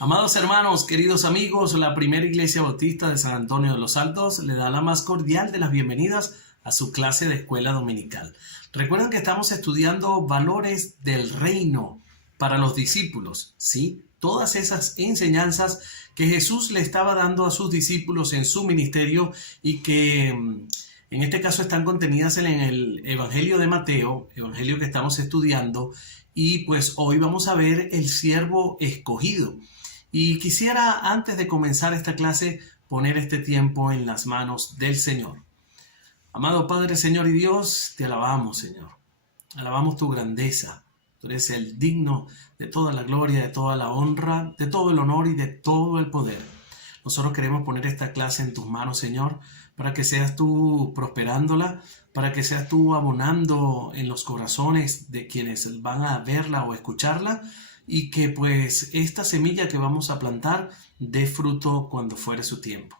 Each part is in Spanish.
Amados hermanos, queridos amigos, la primera iglesia bautista de San Antonio de los Altos le da la más cordial de las bienvenidas a su clase de escuela dominical. Recuerden que estamos estudiando valores del reino para los discípulos, ¿sí? Todas esas enseñanzas que Jesús le estaba dando a sus discípulos en su ministerio y que en este caso están contenidas en el Evangelio de Mateo, evangelio que estamos estudiando, y pues hoy vamos a ver el siervo escogido. Y quisiera, antes de comenzar esta clase, poner este tiempo en las manos del Señor. Amado Padre, Señor y Dios, te alabamos, Señor. Alabamos tu grandeza. Tú eres el digno de toda la gloria, de toda la honra, de todo el honor y de todo el poder. Nosotros queremos poner esta clase en tus manos, Señor, para que seas tú prosperándola, para que seas tú abonando en los corazones de quienes van a verla o escucharla, y que pues esta semilla que vamos a plantar dé fruto cuando fuere su tiempo.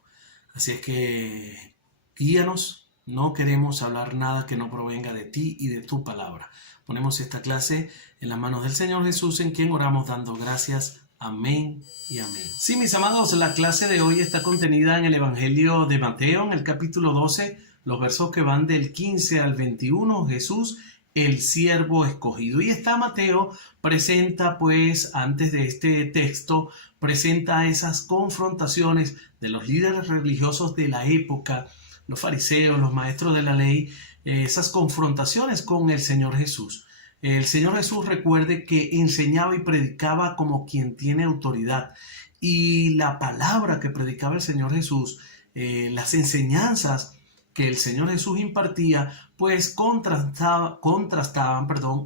Así es que guíanos, no queremos hablar nada que no provenga de ti y de tu palabra. Ponemos esta clase en las manos del Señor Jesús, en quien oramos dando gracias. Amén y amén. Sí, mis amados, la clase de hoy está contenida en el Evangelio de Mateo, en el capítulo 12, los versos que van del 15 al 21, Jesús, el siervo escogido. Y está Mateo, presenta pues, antes de este texto, presenta esas confrontaciones de los líderes religiosos de la época, los fariseos, los maestros de la ley, esas confrontaciones con el Señor Jesús. El Señor Jesús, recuerde que enseñaba y predicaba como quien tiene autoridad. Y la palabra que predicaba el Señor Jesús, las enseñanzas que el Señor Jesús impartía, pues contrastaban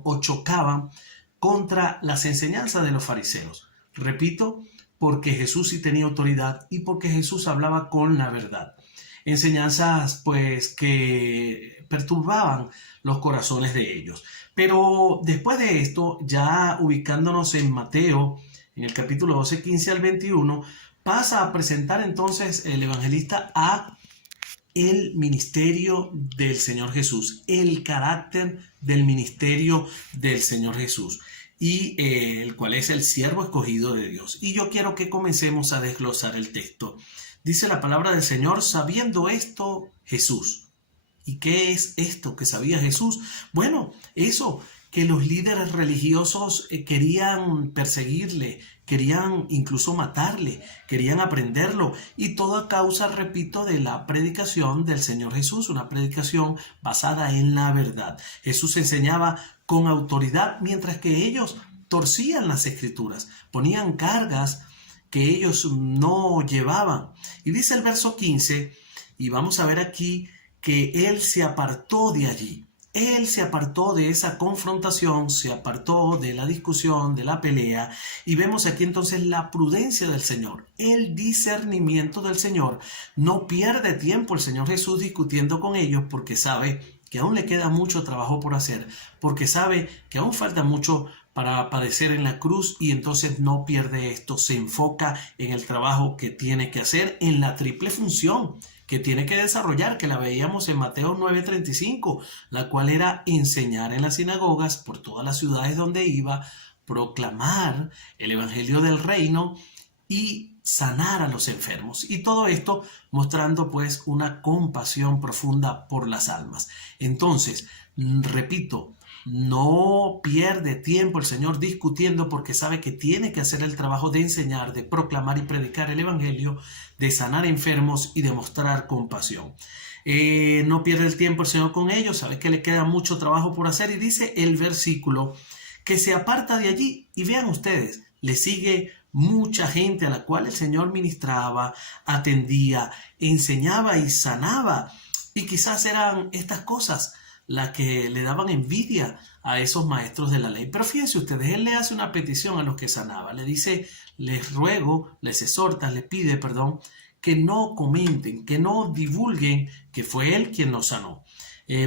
o chocaban contra las enseñanzas de los fariseos. Repito, porque Jesús sí tenía autoridad y porque Jesús hablaba con la verdad. Enseñanzas pues que perturbaban los corazones de ellos. Pero después de esto, ya ubicándonos en Mateo, en el capítulo 12, 15 al 21, pasa a presentar entonces el evangelista a el ministerio del Señor Jesús, el carácter del ministerio del Señor Jesús, y el cual es el siervo escogido de Dios. Y yo quiero que comencemos a desglosar el texto. Dice la palabra del Señor: sabiendo esto, Jesús. ¿Y qué es esto que sabía Jesús? Bueno, eso, que los líderes religiosos querían perseguirle, querían incluso matarle, querían aprenderlo, y todo a causa, repito, de la predicación del Señor Jesús, una predicación basada en la verdad. Jesús enseñaba con autoridad, mientras que ellos torcían las escrituras, ponían cargas que ellos no llevaban. Y dice el verso 15, y vamos a ver aquí, que él se apartó de allí. Él se apartó de esa confrontación, se apartó de la discusión, de la pelea, y vemos aquí entonces la prudencia del Señor, el discernimiento del Señor. No pierde tiempo el Señor Jesús discutiendo con ellos, porque sabe que aún le queda mucho trabajo por hacer, porque sabe que aún falta mucho para padecer en la cruz, y entonces no pierde esto, se enfoca en el trabajo que tiene que hacer, en la triple función que tiene que desarrollar, que la veíamos en Mateo 9:35, la cual era enseñar en las sinagogas por todas las ciudades donde iba, proclamar el evangelio del reino y sanar a los enfermos. Y todo esto mostrando pues una compasión profunda por las almas. Entonces, repito, no pierde tiempo el Señor discutiendo, porque sabe que tiene que hacer el trabajo de enseñar, de proclamar y predicar el evangelio, de sanar enfermos y de mostrar compasión. No pierde el tiempo el Señor con ellos, sabe que le queda mucho trabajo por hacer, y dice el versículo que se aparta de allí, y vean ustedes, le sigue mucha gente a la cual el Señor ministraba, atendía, enseñaba y sanaba, y quizás eran estas cosas las que le daban envidia a esos maestros de la ley. Pero fíjense ustedes, él le hace una petición a los que sanaba. Le dice, les ruego, les exhorta, les pide, que no comenten, que no divulguen que fue él quien nos sanó.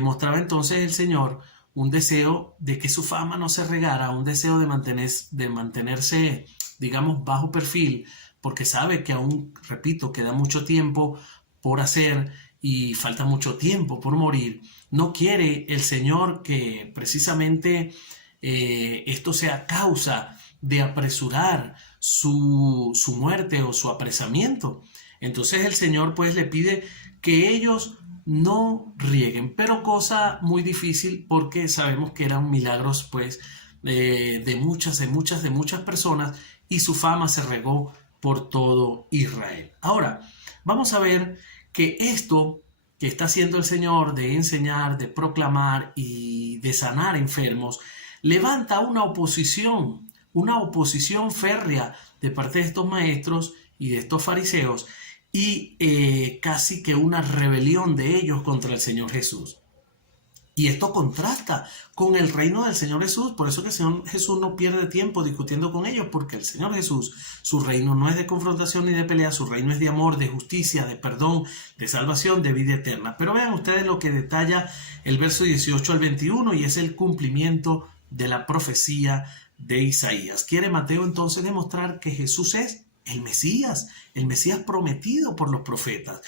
Mostraba entonces el Señor un deseo de que su fama no se regara, un deseo de mantenerse, digamos, bajo perfil, porque sabe que aún, repito, queda mucho tiempo por hacer y falta mucho tiempo por morir. No quiere el Señor que precisamente esto sea causa de apresurar su muerte o su apresamiento. Entonces el Señor pues le pide que ellos no rieguen, pero cosa muy difícil porque sabemos que eran milagros pues de muchas personas, y su fama se regó por todo Israel. Ahora, vamos a ver que esto que está haciendo el Señor de enseñar, de proclamar y de sanar enfermos, levanta una oposición férrea de parte de estos maestros y de estos fariseos, y casi que una rebelión de ellos contra el Señor Jesús. Y esto contrasta con el reino del Señor Jesús. Por eso que el Señor Jesús no pierde tiempo discutiendo con ellos, porque el Señor Jesús, su reino no es de confrontación ni de pelea, su reino es de amor, de justicia, de perdón, de salvación, de vida eterna. Pero vean ustedes lo que detalla el verso 18 al 21, y es el cumplimiento de la profecía de Isaías. Quiere Mateo entonces demostrar que Jesús es el Mesías prometido por los profetas.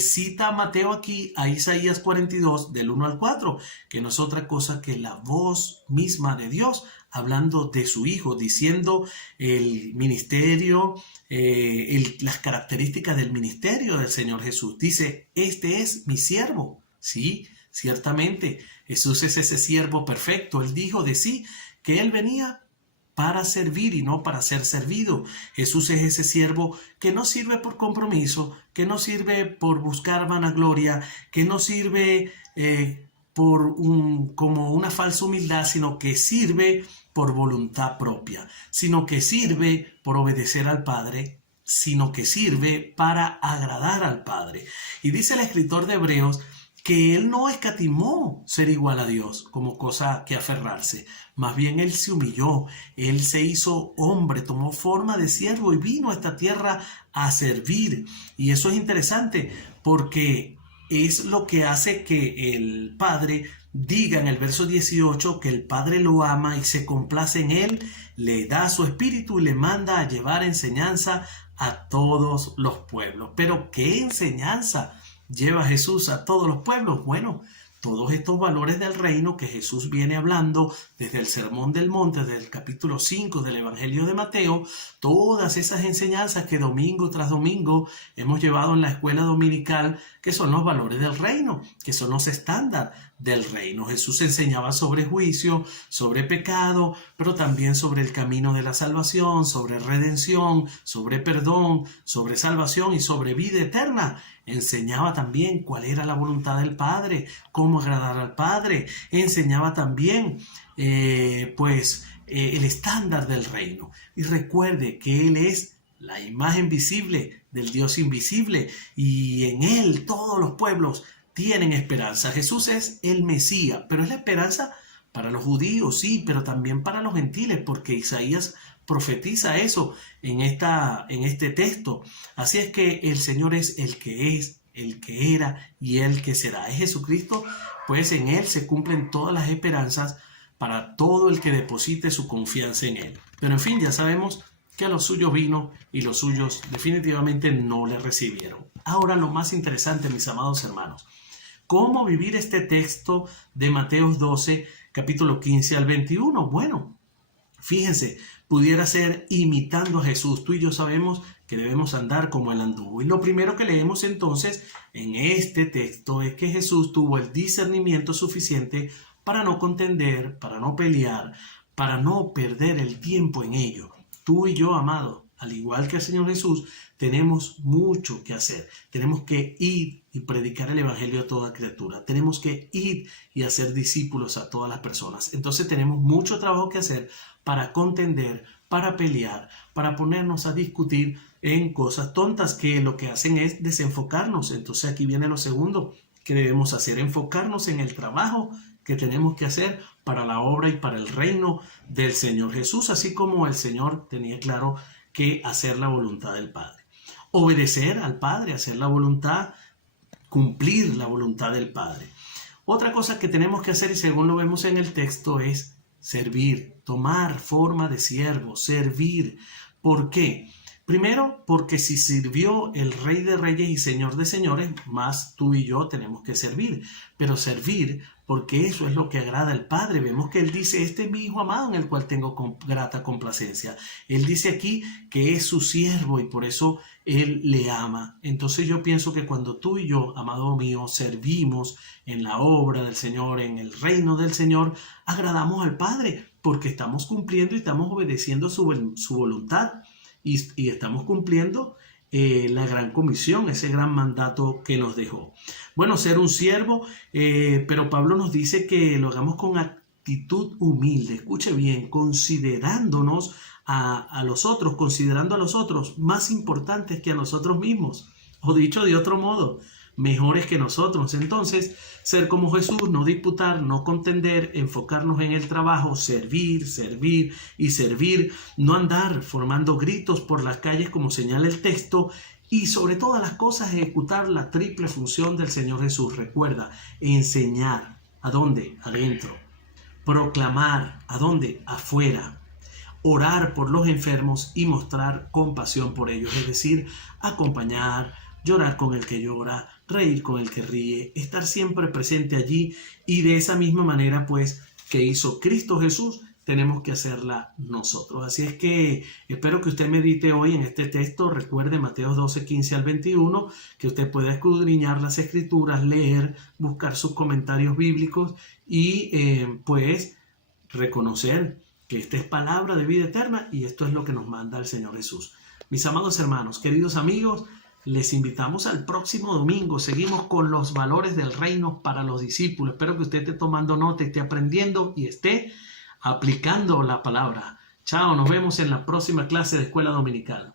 Cita Mateo aquí a Isaías 42 del 1 al 4, que no es otra cosa que la voz misma de Dios hablando de su Hijo, diciendo el ministerio, las características del ministerio del Señor Jesús. Dice, este es mi siervo. Sí, ciertamente, Jesús es ese siervo perfecto. Él dijo de sí que Él venía para servir y no para ser servido. Jesús es ese siervo que no sirve por compromiso, que no sirve por buscar vanagloria, que no sirve como una falsa humildad, sino que sirve por voluntad propia, sino que sirve por obedecer al Padre, sino que sirve para agradar al Padre. Y dice el escritor de Hebreos que Él no escatimó ser igual a Dios como cosa que aferrarse. Más bien Él se humilló, Él se hizo hombre, tomó forma de siervo y vino a esta tierra a servir. Y eso es interesante porque es lo que hace que el Padre diga en el verso 18 que el Padre lo ama y se complace en Él, le da su espíritu y le manda a llevar enseñanza a todos los pueblos. Pero ¿qué enseñanza lleva Jesús a todos los pueblos? Bueno, todos estos valores del reino que Jesús viene hablando desde el Sermón del Monte, desde el capítulo 5 del Evangelio de Mateo, todas esas enseñanzas que domingo tras domingo hemos llevado en la escuela dominical, que son los valores del reino, que son los estándares del reino. Jesús enseñaba sobre juicio, sobre pecado, pero también sobre el camino de la salvación, sobre redención, sobre perdón, sobre salvación y sobre vida eterna. Enseñaba también cuál era la voluntad del Padre, cómo agradar al Padre. Enseñaba también el estándar del reino. Y recuerde que Él es la imagen visible del Dios invisible, y en Él todos los pueblos tienen esperanza. Jesús es el Mesías, pero es la esperanza para los judíos, sí, pero también para los gentiles, porque Isaías profetiza eso en este texto. Así es que el Señor es, el que era y el que será. Es Jesucristo, pues en Él se cumplen todas las esperanzas para todo el que deposite su confianza en Él. Pero en fin, ya sabemos que a los suyos vino y los suyos definitivamente no le recibieron. Ahora lo más interesante, mis amados hermanos, ¿cómo vivir este texto de Mateo 12, capítulo 15 al 21? Bueno, fíjense, pudiera ser imitando a Jesús. Tú y yo sabemos que debemos andar como Él anduvo. Y lo primero que leemos entonces en este texto es que Jesús tuvo el discernimiento suficiente para no contender, para no pelear, para no perder el tiempo en ello. Tú y yo, amado, al igual que el Señor Jesús, tenemos mucho que hacer. Tenemos que ir y predicar el Evangelio a toda criatura. Tenemos que ir y hacer discípulos a todas las personas. Entonces tenemos mucho trabajo que hacer para contender, para pelear, para ponernos a discutir en cosas tontas que lo que hacen es desenfocarnos. Entonces aquí viene lo segundo que debemos hacer, enfocarnos en el trabajo que tenemos que hacer para la obra y para el reino del Señor Jesús, así como el Señor tenía claro que hacer la voluntad del Padre. Obedecer al Padre, hacer la voluntad, cumplir la voluntad del Padre. Otra cosa que tenemos que hacer, y según lo vemos en el texto, es servir, tomar forma de siervo, servir. ¿Por qué? Primero, porque si sirvió el Rey de Reyes y Señor de Señores, más tú y yo tenemos que servir. Pero servir porque eso es lo que agrada al Padre. Vemos que Él dice, este es mi Hijo amado en el cual tengo grata complacencia. Él dice aquí que es su siervo y por eso Él le ama. Entonces yo pienso que cuando tú y yo, amado mío, servimos en la obra del Señor, en el reino del Señor, agradamos al Padre, porque estamos cumpliendo y estamos obedeciendo su voluntad y estamos cumpliendo la gran comisión, ese gran mandato que nos dejó. Bueno, ser un siervo, pero Pablo nos dice que lo hagamos con actitud humilde, escuche bien, considerándonos a los otros, considerando a los otros más importantes que a nosotros mismos, o dicho de otro modo, mejores que nosotros. Entonces, ser como Jesús, no disputar, no contender, enfocarnos en el trabajo, servir, servir y servir, no andar formando gritos por las calles como señala el texto, y sobre todas las cosas ejecutar la triple función del Señor Jesús. Recuerda, enseñar. ¿A dónde? Adentro. Proclamar. ¿A dónde? Afuera. Orar por los enfermos y mostrar compasión por ellos, es decir, acompañar, llorar con el que llora, reír con el que ríe, estar siempre presente allí, y de esa misma manera pues que hizo Cristo Jesús, tenemos que hacerla nosotros. Así es que espero que usted medite hoy en este texto. Recuerde Mateo 12, 15 al 21, que usted pueda escudriñar las escrituras, leer, buscar sus comentarios bíblicos y pues reconocer que esta es palabra de vida eterna y esto es lo que nos manda el Señor Jesús. Mis amados hermanos, queridos amigos, les invitamos al próximo domingo. Seguimos con los valores del reino para los discípulos. Espero que usted esté tomando nota, esté aprendiendo y esté aplicando la palabra. Chao, nos vemos en la próxima clase de Escuela Dominical.